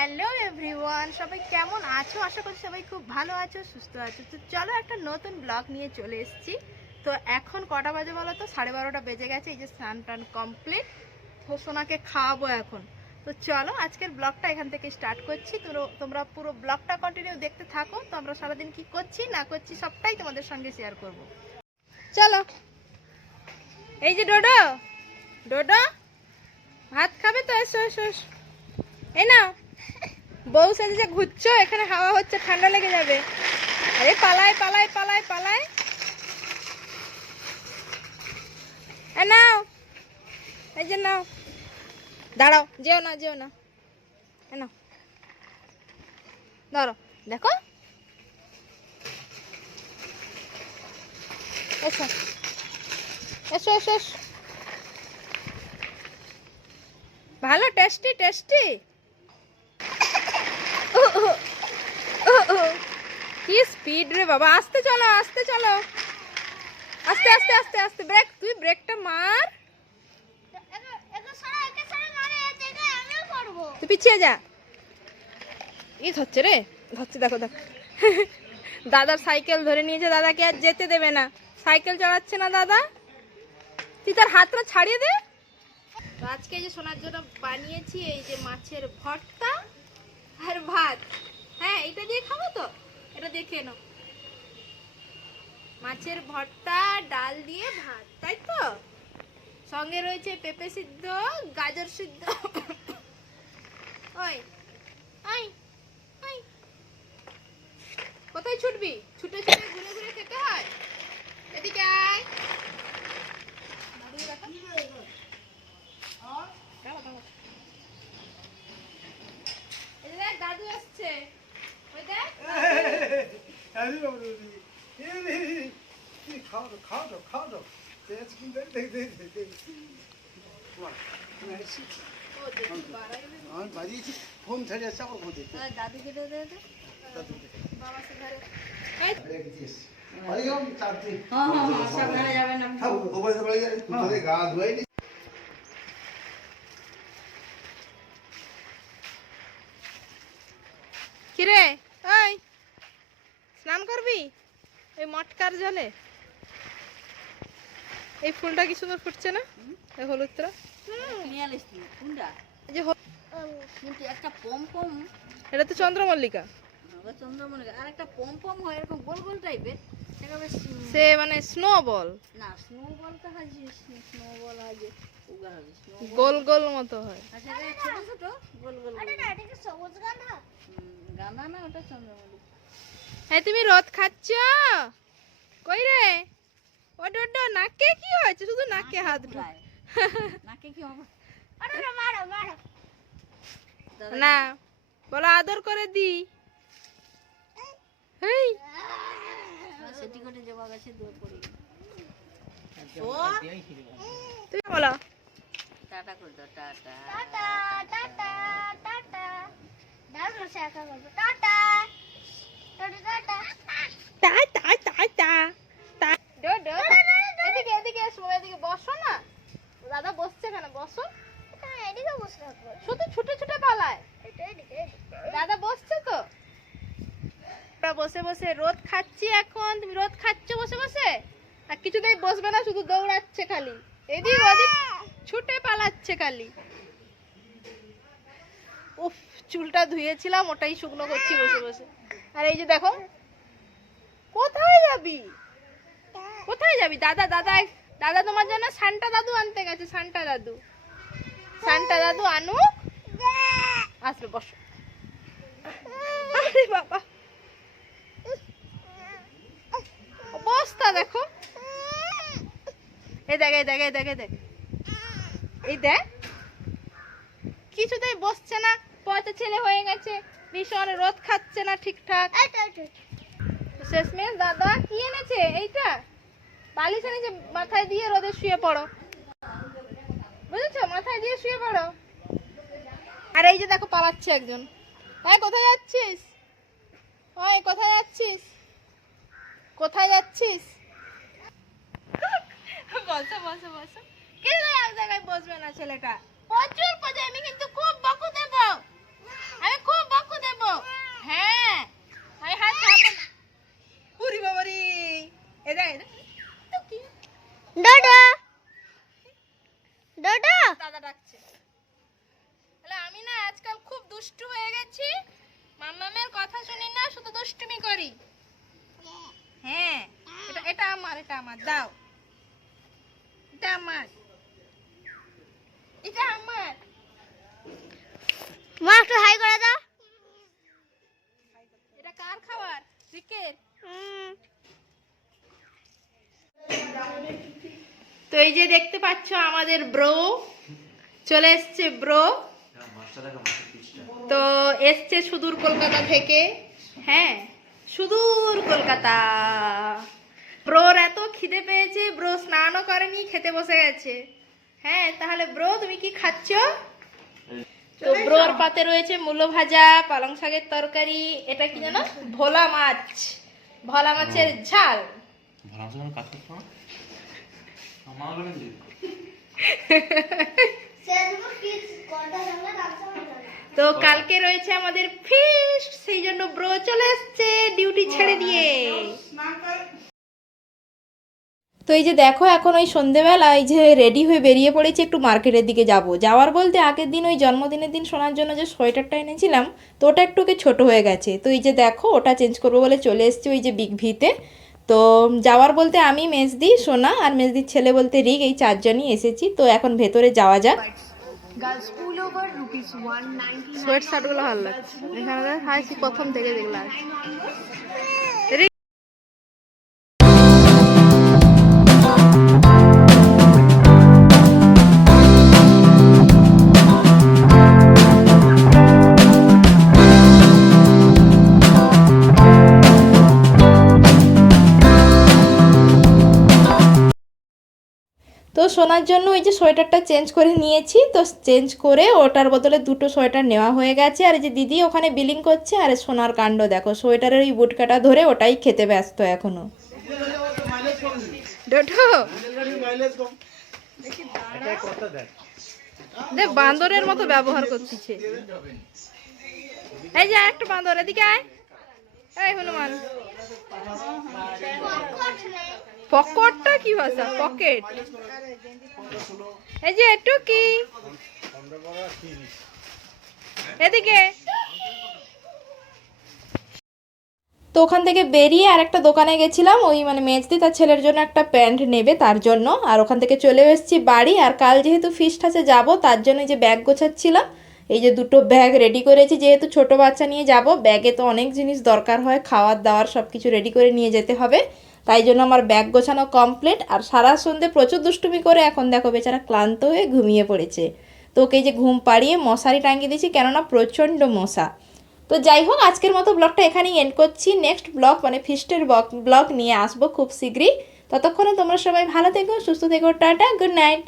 Hello everyone, সবাই কেমন আছো? আশা করি সবাই খুব ভালো আছো, সুস্থ আছো। তো চলো একটা নতুন ব্লগ নিয়ে চলে এসেছি। তো এখন কটা বাজে বলো তো? 12:30 বেজে গেছে। এই যে স্নান টান কমপ্লিট, তো সোনাকে খাওয়াবো এখন। তো চলো আজকের ব্লগটা এখান থেকে স্টার্ট করছি। তো তোমরা পুরো ব্লগটা কন্টিনিউ দেখতে থাকো। তো আমরা সারাদিন কি করছি না করছি সবটাই তোমাদের সঙ্গে শেয়ার করব। চলো। এই যে ডোডো, ডোডো ভাত খাবে তো? এসো এসো এসো। এই নাও, বউ সেজে ঘুরছো, এখানে হাওয়া হচ্ছে, ঠান্ডা লেগে যাবে। আরে পালায় পালায় পালায় পালায়। নাও, এই যে নাও। দাঁড়াও, যেও না যেও না। নাও, ধরো, দেখো। এসো এসো এসো এসো। ভালো, টেস্টি টেস্টি। কি স্পিড রে বাবা! আস্তে চলো আস্তে চলো, আস্তে আস্তে আস্তে আস্তে। ব্রেক, তুই ব্রেকটা মার। তুই পিছিয়ে যা। ই ধরছে রে, ধরছে, দেখো দেখো। দাদার সাইকেল ধরে নিয়েছে, দাদাকে আর যেতে দেবে না। সাইকেল চালাচ্ছে না দাদা। তুই তার হাতটা ছাড়িয়ে দে। তো আজকে যে সোনার জন্য বানিয়েছি এই যে মাছের ভর্তা আর ভাত। হ্যাঁ, এটা দিয়ে খাবো তো, এটা দিয়ে খেয়ে নাও। মাছের ভর্তা, ডাল দিয়ে ভাত, তাই তো? সঙ্গে রয়েছে পেঁপে সিদ্ধ, গাজর সিদ্ধ। ওই ওই ওই, কোথায় ছুটবি? ছুটে ছুটে ঘুরে ঘুরে খেতে হয়। এদিকে আয়। দাদু আসছে, ওই দেখ। ফোন ছাড়িয়ে চাপড় খোঁজে দাদুকে দে দে দে। বাবা সে ঘরে। সাবধানে যাবেন না। গা ধুয়াই। কিরে, ওই স্নান করবি এই মটকার জলে? এই ফুলটা কি সুন্দর ফুটছে না, এই হলুদটা। এই যে কিন্তু একটা পম এটা তো চন্দ্রমল্লিকা। চন্দ্রমল্লিকা, আর একটা পম হয় এরকম গোল গোল টাইপের, সেটা বেশ সে মানে স্নো বল না, স্নো বলটা হয় যে স্নো বল হয় যে উগা হবে, গোল গোল মতো হয়। আর সেটা ছোট ছোট গোল গোল। এটা কি সবুজ গাঁদা? গাঁদা না, ওটা চন্দ্রমল্লিকা। হ্যাঁ, তুমি রোদ খাচ্ছ কই রে? ও ডোডো, নাকে কি হয়েছে? শুধু নাকে হাত ঢুক। নাকে কি হবে? আরে মারো মারো। না, বলো আদর করে দি। হেই, সেটি কোটে জবা গাছে দৌড় পড়ে গেল। তুমি বলো টাটা করে দাও, টাটা টাটা টাটা টাটা। দাঁড়াও সে একা বলবো টাটা টাটা টাটা। তাই তাই তাই তা তা। ডোডো, এদিকে এদিকে এসো, এদিকে বসো না। দাদা বসছে, কেন বসো। এদিকে বসে থাকবো। শুধু ছুটে ছুটে পালায়। এদিকে দাদা বসছে তো। আমরা বসে বসে রোদ খাচ্ছি এখন। তুমি রোদ খাচ্ছ বসে বসে, আর কিছুতেই বসবে না, শুধু দৌড়াচ্ছে খালি, এদিক ওদিক ছুটে পালাচ্ছে খালি। উফ, চুলটা ধুয়েছিলাম, ওটাই শুকনো করছি বসে বসে। আর এই যে দেখো, কোথায় যাবি? কোথায় যাবি? দাদা দাদা দাদা তোমার জন্য সান্টা দাদু আনতে গেছে। সান্টা দাদু, সান্টা দাদু আনুক, আসবে, বসো। আরে বাবা, অবস্থা দেখো। এই দেখ এই দেখ এই দেখ এই দেখ এই দেখ, কিছুতেই বসছে না। পচা ছেলে হয়ে গেছে, ভীষণ রোদ খাচ্ছে না ঠিকঠাক। শেষমেশ দাদা কি এনেছে? এইটা বালিশ এনেছে, মাথায় দিয়ে রোদে শুয়ে পড়ো, বুঝেছো? মাথায় দিয়ে শুয়ে পড়ো। আর এই যে দেখো, পালাচ্ছে একজন। এই কোথায় যাচ্ছিস? ওই কোথায় যাচ্ছিস? কোথায় যাচ্ছিস? বসো বসো বসো। কিন্তু এক জায়গায় বসবে না ছেলেটা, প্রচুর পচে। আমি কিন্তু খুব বকু দেবো, আমি খুব দুষ্টু হয়ে গেছি, মাম্মামের কথা শুনি না, শুধু দুষ্টুমি করি। হ্যাঁ, এটা এটা আমার, এটা আমার, দাও। এটা আমার, এটা আমার। মা একটু হাই করে দাও। এটা কার খাবার? রিকের। তো এই যে দেখতে পাচ্ছ আমাদের ব্রো চলে এসছে। ব্রো তো এসছে সুদূর কলকাতা থেকে। হ্যাঁ, সুদূর কলকাতা। ব্রোর এত খিদে পেয়েছে, ব্রো স্নানও করেনি, খেতে বসে গেছে। হ্যাঁ, তাহলে ব্রো তুমি কি খাচ্ছ? তো ব্রোর পাতে রয়েছে মূলো ভাজা, পালং শাকের তরকারি, এটা কি জানো, ভোলা মাছ, ভোলা মাছের ঝাল। তো কালকে রয়েছে আমাদের ফিস্ট, সেই জন্য ব্রো চলে এসছে ডিউটি ছেড়ে দিয়ে। তো এই যে দেখো, এখন ওই সন্ধেবেলা এই যে রেডি হয়ে বেরিয়ে পড়েছি একটু মার্কেটের দিকে যাব। যাওয়ার বলতে আগের দিন ওই জন্মদিনের দিন শোনার জন্য যে সোয়েটারটা এনেছিলাম, তো ওটা একটু ওকে ছোটো হয়ে গেছে। তো এই যে দেখো, ওটা চেঞ্জ করবো বলে চলে এসেছি ওই যে বিগ ভিতে। তো যাওয়ার বলতে আমি, মেজদি, সোনা আর মেজদির ছেলে বলতে রিক, এই চারজনই এসেছি। তো এখন ভেতরে যাওয়া যাক। সোয়েট শার্টগুলো ভালো লাগছে এখানে, হাসি প্রথম থেকে দেখলাম। তো সোনার জন্য ওই যে সোয়েটারটা চেঞ্জ করে নিয়েছি। তো চেঞ্জ করে ওটার বদলে দুটো সোয়েটার নেওয়া হয়ে গেছে। আর এই যে দিদি ওখানে বিলিং করছে, আর সোনার কাণ্ড দেখো, সোয়েটারের ওই বুটকাটা ধরে ওটাই খেতে ব্যস্ত এখনো। বান্দরের মতো ব্যবহার করতেছে। এই যে একটা বান্দর, এদিকে আয়। এই হনুমান, পকেটটা কি ভাষা? পকেট। এই যে একটু কি এদিকে। তো ওখান থেকে বেরিয়ে আর একটা দোকানে গেছিলাম, ওই মানে মেজদি তার ছেলের জন্য একটা প্যান্ট নেবে তার জন্য। আর ওখান থেকে চলে এসেছি বাড়ি। আর কাল যেহেতু ফিস্ট আছে যাব, তার জন্য এই যে ব্যাগ গোছাচ্ছিলাম। এই যে দুটো ব্যাগ রেডি করেছি, যেহেতু ছোট বাচ্চা নিয়ে যাব, ব্যাগে তো অনেক জিনিস দরকার হয়, খাওয়ার দাওয়ার সব কিছু রেডি করে নিয়ে যেতে হবে। তাই জন্য আমার ব্যাগ গোছানো কমপ্লিট। আর সারা সন্ধে প্রচুর দুষ্টুমি করে এখন দেখো বেচারা ক্লান্ত হয়ে ঘুমিয়ে পড়েছে। তো ওকে যে ঘুম পাড়িয়ে মশারি টাঙিয়ে দিয়েছি, কেননা প্রচণ্ড মশা। তো যাই হোক, আজকের মতো ব্লগটা এখানেই এন্ড করছি। নেক্সট ব্লগ মানে ফিস্টের ব্লগ নিয়ে আসবো খুব শীঘ্রই। ততক্ষণে তোমরা সবাই ভালো থেকো, সুস্থ থেকো। Tata, good night.